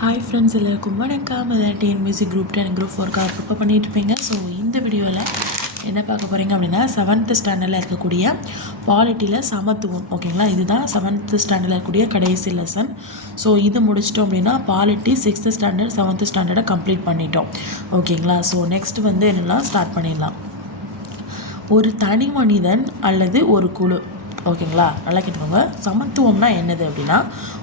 Hi friends எல்லாருக்கும் வணக்கம். TN music group ten group ஃபோர்க்காக prepare பண்ணிகிட்ருப்பீங்க ஸோ இந்த வீடியோவில் என்ன பார்க்க போகிறீங்க அப்படின்னா செவன்த் ஸ்டாண்டர்டில் இருக்கக்கூடிய பாலிட்டியில் சமத்துவம் ஓகேங்களா இதுதான் செவன்த் ஸ்டாண்டர்டில் இருக்கக்கூடிய கடைசி லெசன் ஸோ இது முடிச்சிட்டோம் அப்படின்னா பாலிட்டி சிக்ஸ்த்து ஸ்டாண்டர்ட் செவன்த் ஸ்டாண்டர்டை கம்ப்ளீட் பண்ணிட்டோம் ஓகேங்களா ஸோ நெக்ஸ்ட் வந்து என்னெல்லாம் ஸ்டார்ட் பண்ணிடலாம்? ஒரு தனி மனிதன் அல்லது ஒரு குழு. ஓகேங்களா? நல்லா கேட்டுக்கோங்க. சமத்துவம்னா என்னது அப்படின்னா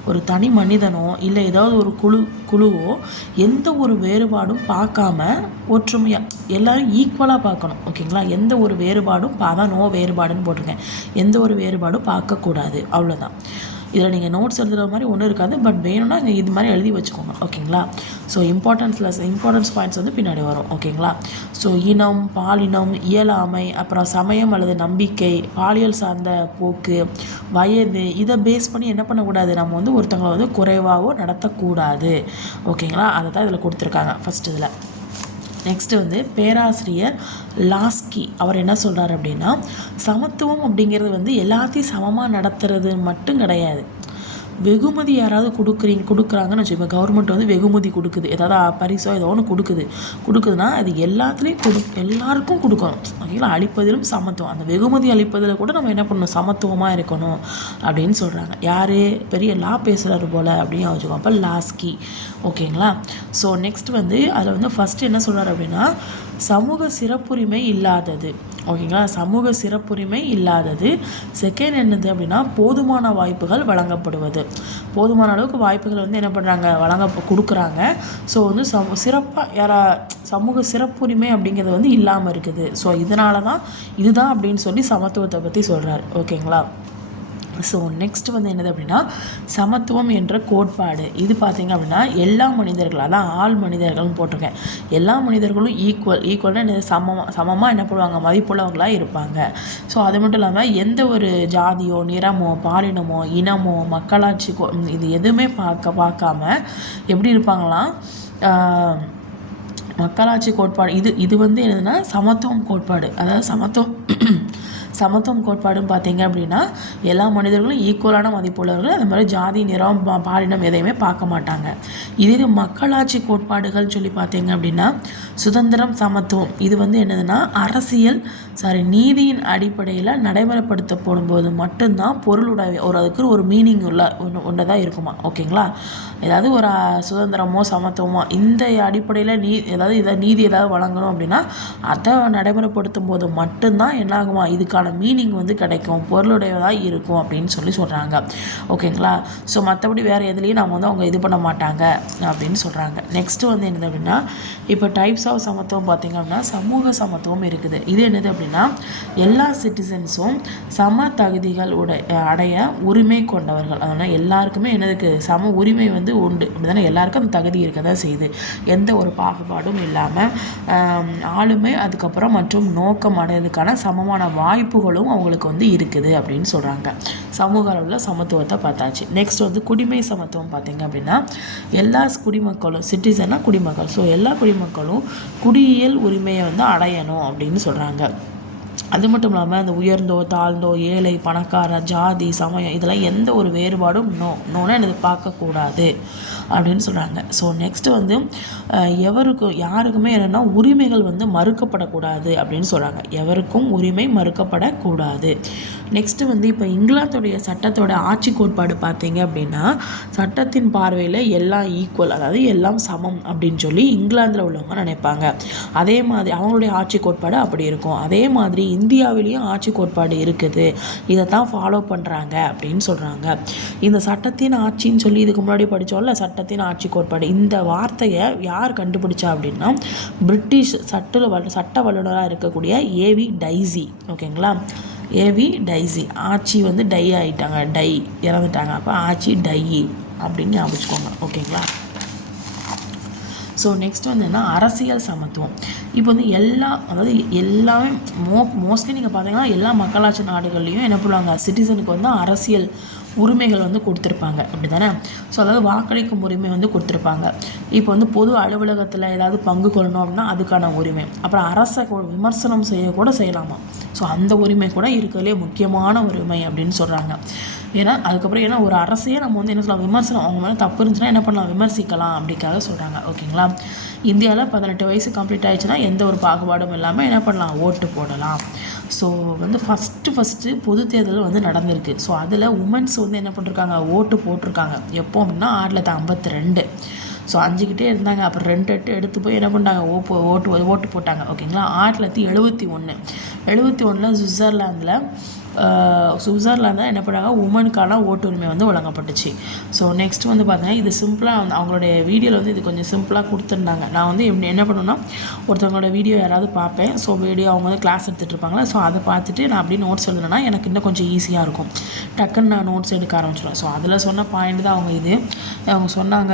ஒரு தனி மனிதனோ இல்லை ஏதாவது ஒரு குழு குழுவோ எந்த ஒரு வேறுபாடும் பார்க்காம ஒற்றுமையாக எல்லோரும் ஈக்குவலாக பார்க்கணும். ஓகேங்களா? எந்த ஒரு வேறுபாடும் அதான் நோ வேறுபாடுன்னு போட்டிருக்கேன். எந்த ஒரு வேறுபாடும் பார்க்கக்கூடாது. அவ்வளோதான் இதில் நீங்கள் நோட்ஸ் எழுதுகிற மாதிரி ஒன்றும் இருக்காது பட் வேணும்னா நீங்கள் இது மாதிரி எழுதி வச்சுக்கோங்க ஓகேங்களா ஸோ இம்பார்ட்டன்ஸ் இம்பார்ட்டன்ஸ் பாயிண்ட்ஸ் வந்து பின்னாடி வரும் ஓகேங்களா ஸோ இனம் பாலினம் இயலாமை அப்புறம் சமயம் அல்லது நம்பிக்கை பாலியல் சார்ந்த போக்கு வயது இதை பேஸ் பண்ணி என்ன பண்ணக்கூடாது? நம்ம வந்து ஒருத்தவங்களை வந்து குறைவாகவோ நடத்தக்கூடாது ஓகேங்களா அதை தான் இதில் கொடுத்துருக்காங்க ஃபஸ்ட் இதில். நெக்ஸ்ட்டு வந்து பேராசிரியர் லாஸ்கி. அவர் என்ன சொல்கிறார் அப்படின்னா சமத்துவம் அப்படிங்கிறது வந்து எல்லாத்தையும் சமமாக நடத்துறது மட்டும் கிடையாது. வெகுமதி யாராவது கொடுக்குறீங்க கொடுக்குறாங்கன்னு வச்சுக்கோங்க கவர்மெண்ட் வந்து வெகுமதி கொடுக்குது. ஏதாவது பரிசோ ஏதோ ஒன்று கொடுக்குது. கொடுக்குதுன்னா அது எல்லாத்துலேயும் கொடு எல்லாருக்கும் கொடுக்கணும். ஓகேங்களா அளிப்பதிலும் சமத்துவம். அந்த வெகுமதி அளிப்பதில் கூட நம்ம என்ன பண்ணணும்? சமத்துவமாக இருக்கணும் அப்படின்னு சொல்கிறாங்க யார்? பெரிய லா பேசுகிறாரு போல் அப்படின்னு வச்சுக்கோம் அப்போ லாஸ்கி. ஓகேங்களா? ஸோ நெக்ஸ்ட் வந்து அதில் வந்து ஃபஸ்ட்டு என்ன சொல்கிறார் அப்படின்னா சமூக சிறப்புரிமை இல்லாதது. ஓகேங்களா? சமூக சிறப்புரிமை இல்லாதது. செகண்ட் என்னது அப்படின்னா போதுமான வாய்ப்புகள் வழங்கப்படுவது. போதுமான அளவுக்கு வாய்ப்புகள் வந்து என்ன பண்ணுறாங்க வழங்க கொடுக்குறாங்க. ஸோ வந்து சம சிறப்பாக யாரா சமூக சிறப்புரிமை அப்படிங்கிறது வந்து இல்லாமல் இருக்குது. ஸோ இதனால தான் இதுதான் அப்படின்னு சொல்லி சமத்துவத்தை பற்றி சொல்கிறார் ஓகேங்களா? ஸோ நெக்ஸ்ட் வந்து என்னது அப்படின்னா சமத்துவம் என்ற கோட்பாடு. இது பார்த்திங்க அப்படின்னா எல்லா மனிதர்கள் அதான் ஆள் மனிதர்கள்னு போட்டிருக்கேன். எல்லா மனிதர்களும் ஈக்குவல் ஈக்குவல்னால் என்னது? சமமாக சமமாக என்ன பண்ணுவாங்க மதிப்புள்ளவங்களாக இருப்பாங்க. ஸோ அது மட்டும் இல்லாமல் எந்த ஒரு ஜாதியோ நிறமோ பாலினமோ இனமோ மக்களாட்சி கோ இது எதுவுமே பார்க்க பார்க்காம எப்படி இருப்பாங்களாம் மக்களாட்சி கோட்பாடு இது இது வந்து என்னதுன்னா சமத்துவம் கோட்பாடு. அதாவது சமத்துவம் சமத்துவம் கோட்பாடுன்னு பார்த்தீங்க அப்படின்னா எல்லா மனிதர்களும் ஈக்குவலான மதிப்புள்ளவர்கள். அந்த மாதிரி ஜாதி நிறம் பாலினம் எதையுமே பார்க்க மாட்டாங்க. இதே மக்களாட்சி கோட்பாடுகள் சொல்லி பார்த்தீங்க அப்படின்னா சுதந்திரம் சமத்துவம். இது வந்து என்னதுன்னா அரசியல் சாரி நீதியின் அடிப்படையில் நடைமுறைப்படுத்தப்படும் போது மட்டும்தான் பொருளுடைய ஒரு அதுக்கு ஒரு மீனிங் உள்ள ஒன்று ஒன்று தான் இருக்குமா? ஓகேங்களா? ஏதாவது ஒரு சுதந்திரமோ சமத்துவமோ இந்த அடிப்படையில் நீ ஏதாவது இதை நீதி ஏதாவது வழங்கணும் அப்படின்னா அதை நடைமுறைப்படுத்தும் போது மட்டும்தான் என்னாகுமா? இதுக்கான மீனிங் வந்து கிடைக்கும் பொருளுடையதாக இருக்கும் அப்படின்னு சொல்லி சொல்கிறாங்க ஓகேங்களா ஸோ மற்றபடி வேறு எதுலேயும் நம்ம வந்து அவங்க இது பண்ண மாட்டாங்க அப்படின்னு சொல்கிறாங்க நெக்ஸ்ட்டு வந்து என்னது அப்படின்னா இப்போ டைப்ஸ் ஆஃப் சமத்துவம் பார்த்திங்க அப்படின்னா சமூக சமத்துவம் இருக்குது. இது என்னது அப்படின்னா எல்லா சிட்டிசன்ஸும் சம தகுதிகள் உடைய அடைய உரிமை கொண்டவர்கள். அதனால் எல்லாருக்குமே என்னதுக்கு சம உரிமை வந்து உண்டு. அப்படிதானே எல்லாருக்கும் அந்த தகுதி இருக்க தான் செய்யுது. எந்த ஒரு பாகுபாடும் இல்லாமல் ஆளுமை அதுக்கப்புறம் மற்றும் நோக்கம் அடையிறதுக்கான சமமான வாய்ப்பு வாய்ப்புகளும் அவங்களுக்கு வந்து இருக்குது அப்படின்னு சொல்கிறாங்க சமூக அளவில் சமத்துவத்தை பார்த்தாச்சு. நெக்ஸ்ட் வந்து குடிமை சமத்துவம் பார்த்திங்க அப்படின்னா எல்லா குடிமக்களும் சிட்டிசனாக குடிமக்கள். ஸோ எல்லா குடிமக்களும் குடியியல் உரிமையை வந்து அடையணும் அப்படின்னு சொல்கிறாங்க அது மட்டும் இல்லாமல் அந்த உயர்ந்தோ தாழ்ந்தோ ஏழை பணக்கார ஜாதி சமயம் இதெல்லாம் எந்த ஒரு வேறுபாடும் நோ நோனா எனக்கு பார்க்கக்கூடாது அப்படின்னு சொல்கிறாங்க ஸோ நெக்ஸ்ட்டு வந்து எவருக்கும் யாருக்குமே என்னென்னா உரிமைகள் வந்து மறுக்கப்படக்கூடாது அப்படின்னு சொல்கிறாங்க எவருக்கும் உரிமை மறுக்கப்படக்கூடாது. நெக்ஸ்ட்டு வந்து இப்போ இங்கிலாந்துடைய சட்டத்தோட ஆட்சி கோட்பாடு பார்த்தீங்க அப்படின்னா சட்டத்தின் பார்வையில் எல்லாம் ஈக்குவல் அதாவது எல்லாம் சமம் அப்படின்னு சொல்லி இங்கிலாந்தில் உள்ளவங்க நினைப்பாங்க. அதே மாதிரி அவங்களுடைய ஆட்சி கோட்பாடு அப்படி இருக்கும். அதே மாதிரி இந்தியாவிலேயும் ஆட்சி கோட்பாடு இருக்குது. இதை தான் ஃபாலோ பண்ணுறாங்க அப்படின்னு சொல்கிறாங்க இந்த சட்டத்தின் ஆட்சின்னு சொல்லி இதுக்கு முன்னாடி படித்தோம்ல சட்டத்தின் ஆட்சி கோட்பாடு. இந்த வார்த்தையை யார் கண்டுபிடிச்சா அப்படின்னா பிரிட்டிஷ் சட்ட சட்ட வல்லுநராக இருக்கக்கூடிய ஏவி டைசி ஓகேங்களா ஏவி டைசி ஆச்சி வந்து டை ஆகிட்டாங்க டை இறந்துட்டாங்க. அப்போ ஆச்சி டை அப்படின்னு ஞாபகிச்சுக்கோங்க. ஓகேங்களா? ஸோ நெக்ஸ்ட் வந்து என்ன அரசியல் சமத்துவம். இப்போ வந்து எல்லா அதாவது எல்லாமே மோ மோஸ்ட்லி நீங்கள் பார்த்தீங்கன்னா எல்லா மக்களாட்சி நாடுகள்லேயும் என்ன பண்ணுவாங்க? சிட்டிசனுக்கு வந்து அரசியல் உரிமைகள் வந்து கொடுத்துருப்பாங்க. அப்படி தானே ஸோ அதாவது வாக்களிக்கும் உரிமை வந்து கொடுத்துருப்பாங்க. இப்போ வந்து பொது அலுவலகத்தில் ஏதாவது பங்கு கொள்ளணும் அப்படின்னா அதுக்கான உரிமை. அப்புறம் அரசை விமர்சனம் செய்யக்கூட செய்யலாமா? ஸோ அந்த உரிமை கூட இருக்கிறதுலே முக்கியமான உரிமை அப்படின்னு சொல்கிறாங்க ஏன்னா அதுக்கப்புறம் ஏன்னா ஒரு அரசையே நம்ம வந்து என்ன சொல்லலாம் விமர்சனம் அவங்க மேலே தப்பு இருந்துச்சுன்னா என்ன பண்ணலாம்? விமர்சிக்கலாம் அப்படிக்காக சொல்கிறாங்க ஓகேங்களா? இந்தியாவில் பதினெட்டு வயசு கம்ப்ளீட் ஆயிடுச்சுன்னா எந்த ஒரு பாகுபாடும் இல்லாமல் என்ன பண்ணலாம்? ஓட்டு போடலாம். ஸோ வந்து ஃபஸ்ட்டு ஃபஸ்ட்டு பொது தேர்தல் வந்து நடந்திருக்கு. ஸோ அதில் உமன்ஸ் வந்து என்ன பண்ணிருக்காங்க? ஓட்டு போட்டிருக்காங்க. எப்போ அப்படின்னா ஆயிரத்தி தொள்ளாயிரத்தி ஐம்பத்தி ரெண்டு ஸோ அஞ்சுக்கிட்டே இருந்தாங்க. அப்புறம் ரெண்டு எட்டு எடுத்து போய் என்ன பண்ணாங்க ஓப்போ ஓட்டு ஓட்டு போட்டாங்க. ஓகேங்களா ஆயிரத்தி தொள்ளாயிரத்தி எழுபத்தி ஒன்று எழுபத்தி ஒன்றில் சுவிட்சர்லாந்தில் சுவிட்சர்லாந்தில் என்ன பண்ணாங்க? உமனுக்கான ஓட்டுரிமை வந்து வழங்கப்பட்டுச்சு. ஸோ நெக்ஸ்ட் வந்து பார்த்தீங்கன்னா இது சிம்பிளாக வந்து அவங்களுடைய வீடியோவில் வந்து இது கொஞ்சம் சிம்பிளாக கொடுத்துருந்தாங்க. நான் வந்து எப்படி என்ன பண்ணுவேன்னா ஒருத்தவங்களோட வீடியோ யாராவது பார்ப்பேன். ஸோ வீடியோ அவங்க வந்து கிளாஸ் எடுத்துகிட்டு இருப்பாங்களா? ஸோ அதை பார்த்துட்டு நான் அப்படியே நோட்ஸ் எழுதுனேன்னா எனக்கு இன்னும் கொஞ்சம் ஈஸியாக இருக்கும். டக்குன்னு நான் நோட்ஸ் எடுக்க ஆரம்பிச்சிடுவேன் ஸோ அதில் சொன்ன பாயிண்ட் தான் அவங்க இது. அவங்க சொன்னாங்க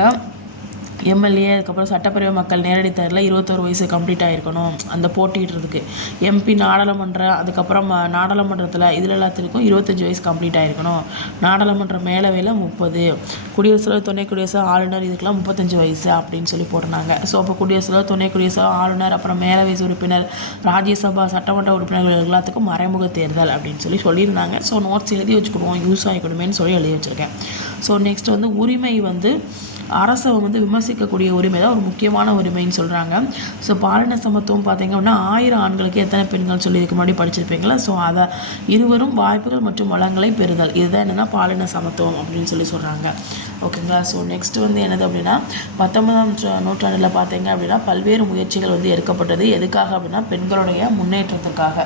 எம்எல்ஏ அதுக்கப்புறம் சட்டப்பேரவை மக்கள் நேரடி தேர்தலில் இருபத்தோரு வயசு கம்ப்ளீட் ஆகிருக்கணும் அந்த போட்டிடுறதுக்கு எம்பி நாடாளுமன்றம் அதுக்கப்புறம் நாடாளுமன்றத்தில் இதில் எல்லாத்துக்கும் இருபத்தஞ்சி வயசு கம்ப்ளீட் ஆகிருக்கணும் நாடாளுமன்ற மேலவையில் முப்பது. குடியரசுல துணை குடியரசு ஆளுநர் இதுக்கெல்லாம் முப்பத்தஞ்சு வயசு அப்படின்னு சொல்லி போட்டிருந்தாங்க. ஸோ அப்போ குடியரசுல துணை குடியரசு ஆளுநர் அப்புறம் மேலவை உறுப்பினர் ராஜ்யசபா சட்டமன்ற உறுப்பினர்கள் எல்லாத்துக்கும் மறைமுக தேர்தல் அப்படின்னு சொல்லி சொல்லியிருந்தாங்க. ஸோ நோட்ஸ் எழுதி வச்சுக்கிடுவோம். யூஸ் ஆகிக்கணுமேனு சொல்லி எழுதி வச்சுருக்கேன். ஸோ நெக்ஸ்ட் வந்து உரிமை வந்து அரசை வந்து விமர்சிக்கக்கூடிய உரிமை தான் ஒரு முக்கியமான உரிமைன்னு சொல்கிறாங்க ஸோ பாலின சமத்துவம் பார்த்தீங்க அப்படின்னா ஆயிரம் ஆண்களுக்கு எத்தனை பெண்கள் சொல்லி இதுக்கு முன்னாடி படிச்சிருப்பீங்களா? ஸோ அதை இருவரும் வாய்ப்புகள் மற்றும் வளங்களை பெறுதல். இதுதான் என்னென்னா பாலின சமத்துவம் அப்படின்னு சொல்லி சொல்கிறாங்க ஓகேங்களா? ஸோ நெக்ஸ்ட் வந்து என்னது அப்படின்னா பத்தொன்பதாம் நூற்றாண்டில் பார்த்தீங்க அப்படின்னா பல்வேறு முயற்சிகள் வந்து எடுக்கப்பட்டது. எதுக்காக அப்படின்னா பெண்களுடைய முன்னேற்றத்துக்காக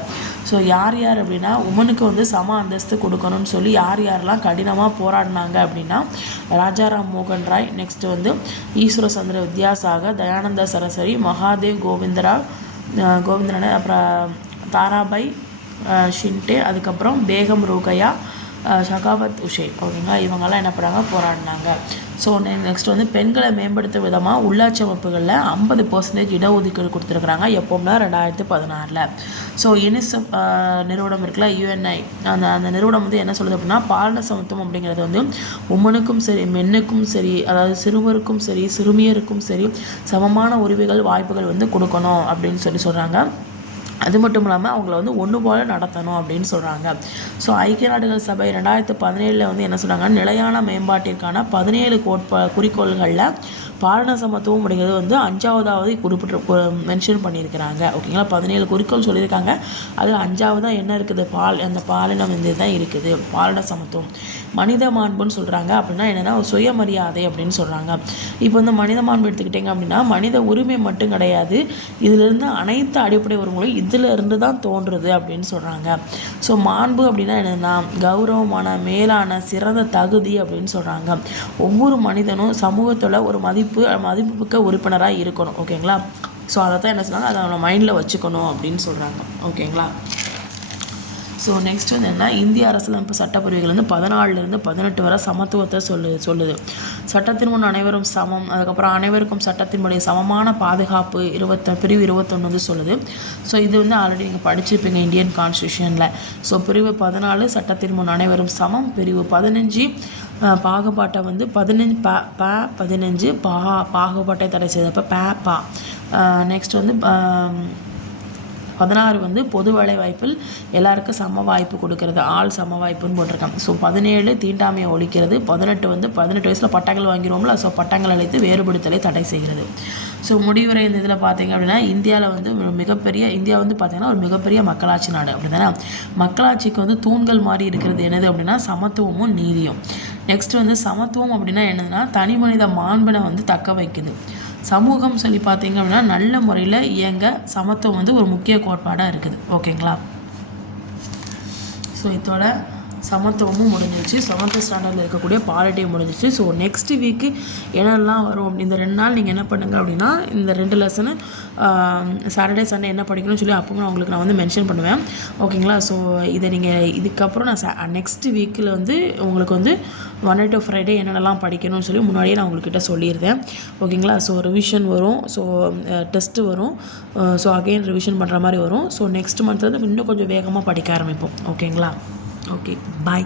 ஸோ யார் யார் அப்படின்னா உமனுக்கு வந்து சம அந்தஸ்து கொடுக்கணும்னு சொல்லி யார் யாரெல்லாம் கடினமாக போராடினாங்க அப்படின்னா ராஜாராம் மோகன் ராய் நெக்ஸ்ட் வந்து ஈஸ்வர சந்திர வித்யாசாகர் தயானந்த சரஸ்வதி மகாதேவ் கோவிந்தரா கோவிந்தரன் அப்புறம் தாராபாய் ஷின்டே அதுக்கப்புறம் பேகம் ரூகையா ஷகாவத் உஷே ஓகேங்களா இவங்கெல்லாம் என்ன பண்ணாங்க போராடினாங்க. ஸோ நெக்ஸ்ட் வந்து பெண்களை மேம்படுத்த விதமாக உள்ளாட்சி அமைப்புகளில் ஐம்பது பர்சன்டேஜ் இடஒதுக்கீடு கொடுத்துருக்குறாங்க. எப்போம்னா ரெண்டாயிரத்து பதினாறில். ஸோ யுனிசெஃப் நிறுவனம் இருக்குல்ல யூஎன்ஐ. அந்த அந்த நிறுவனம் வந்து என்ன சொல்லுது அப்படின்னா பாலின சமத்துவம் அப்படிங்கிறது வந்து உமனுக்கும் சரி மென்னுக்கும் சரி அதாவது சிறுவருக்கும் சரி சிறுமியருக்கும் சரி சமமான உரிமைகள் வாய்ப்புகள் வந்து கொடுக்கணும் அப்படின்னு சொல்லி சொல்கிறாங்க அது மட்டும் இல்லாமல் அவங்கள வந்து ஒன்று போல நடத்தணும் அப்படின்னு சொல்கிறாங்க ஸோ ஐக்கிய நாடுகள் சபை ரெண்டாயிரத்து பதினேழில் வந்து என்ன சொன்னாங்க? நிலையான மேம்பாட்டிற்கான பதினேழு கோட்பா குறிக்கோள்களில் பாலின சமத்துவம் அப்படிங்கிறது வந்து அஞ்சாவதாவது குறிப்பிட்டு மென்ஷன் பண்ணியிருக்கிறாங்க. ஓகேங்களா? பதினேழு குறிக்கோள் சொல்லியிருக்காங்க. அதில் அஞ்சாவதாக என்ன இருக்குது? பால் அந்த பாலினம் இந்த தான் இருக்குது. பாலின சமத்துவம் மனித மாண்புன்னு சொல்கிறாங்க அப்படின்னா என்னென்னா சுயமரியாதை அப்படின்னு சொல்கிறாங்க இப்போ வந்து மனித மாண்பு எடுத்துக்கிட்டிங்க அப்படின்னா மனித உரிமை மட்டும் கிடையாது. இதிலிருந்து அனைத்து அடிப்படை உரிமைகளும் இதிலிருந்து தான் தோன்றுது அப்படின்னு சொல்கிறாங்க ஸோ மாண்பு அப்படின்னா என்னென்னா கௌரவமான மேலான சிறந்த தகுதி அப்படின்னு சொல்கிறாங்க ஒவ்வொரு மனிதனும் சமூகத்தில் ஒரு மதிப்பு மதிப்புமிக்க உறுப்பினராக இருக்கணும் ஓகேங்களா? ஸோ அதை தான் என்ன சொன்னாங்க? அதை நம்ம மைண்டில் வச்சுக்கணும் அப்படின்னு சொல்கிறாங்க ஓகேங்களா? ஸோ நெக்ஸ்ட் வந்து என்ன? இந்திய அரசியலமைப்பு சட்டப்பிரிவுகள் வந்து பதினாலிருந்து பதினெட்டு வரை சமத்துவத்தை சொல்லு சொல்லுது. சட்டத்தின் முன் அனைவரும் சமம். அதுக்கப்புறம் அனைவருக்கும் சட்டத்தினுடைய சமமான பாதுகாப்பு இருபத்த பிரிவு இருபத்தொன்று வந்து சொல்லுது. ஸோ இது வந்து ஆல்ரெடி நீங்கள் படிச்சிருப்பீங்க இந்தியன் கான்ஸ்டியூஷனில் ஸோ பிரிவு பதினாலு சட்டத்தின் முன் அனைவரும் சமம். பிரிவு பதினஞ்சு பாகுபாட்டை வந்து பதினஞ்சு ப ப பதினஞ்சு பா பாகுபாட்டை தடை செய்தப்ப ப பா. நெக்ஸ்ட் வந்து பதினாறு வந்து பொது வேலை வாய்ப்பில் எல்லாருக்கும் சம வாய்ப்பு கொடுக்கறது. ஆள் சம வாய்ப்புன்னு போட்டிருக்காங்க. ஸோ பதினேழு தீண்டாமையை ஒழிக்கிறது. பதினெட்டு வந்து பதினெட்டு வயசில் பட்டங்கள் வாங்கிடுவோம்ல ஸோ பட்டங்கள் அளித்து வேறுபடுத்தலை தடை செய்கிறது. ஸோ முடிவுரை இந்த இதில் பார்த்தீங்க அப்படின்னா இந்தியாவில் வந்து மிகப்பெரிய இந்தியா வந்து பார்த்திங்கன்னா ஒரு மிகப்பெரிய மக்களாட்சி நாடு அப்படி தானே மக்களாட்சிக்கு வந்து தூண்கள் மாதிரி இருக்கிறது என்னது அப்படின்னா சமத்துவமும் நீதியும். நெக்ஸ்ட் வந்து சமத்துவம் அப்படின்னா என்னதுன்னா தனி மனித மாண்பினை வந்து தக்க வைக்குது. சமூகம் சொல்லி பார்த்தீங்க அப்படின்னா நல்ல முறையில் இயங்க சமத்துவம் வந்து ஒரு முக்கிய கோட்பாடாக இருக்குது. ஓகேங்களா? ஸோ இதோட சமத்துவமும் முடிஞ்சிச்சு செவன்த் ஸ்டாண்டர்டில் இருக்கக்கூடிய பாலிட்டியும் முடிஞ்சிச்சு ஸோ நெக்ஸ்ட் வீக்கு என்னெல்லாம் வரும் இந்த ரெண்டு நாள் நீங்கள் என்ன பண்ணுங்கள் அப்படின்னா இந்த ரெண்டு லெசனு சாட்டர்டே சண்டே என்ன படிக்கணும்னு சொல்லி அப்போ நான் உங்களுக்கு நான் வந்து மென்ஷன் பண்ணுவேன். ஓகேங்களா ஸோ இதை நீங்கள் இதுக்கப்புறம் நான் நெக்ஸ்ட் வீக்கில் வந்து உங்களுக்கு வந்து ஒன் டு ஃப்ரைடே என்னென்னலாம் படிக்கணும்னு சொல்லி முன்னாடியே நான் உங்கள்கிட்ட சொல்லியிருந்தேன். ஓகேங்களா ஸோ ரிவிஷன் வரும். ஸோ டெஸ்ட்டு வரும். ஸோ அகைன் ரிவிஷன் பண்ணுற மாதிரி வரும். ஸோ நெக்ஸ்ட் மந்த் வந்து இன்னும் கொஞ்சம் வேகமாக படிக்க ஆரம்பிப்போம். ஓகேங்களா ஓகே பாய்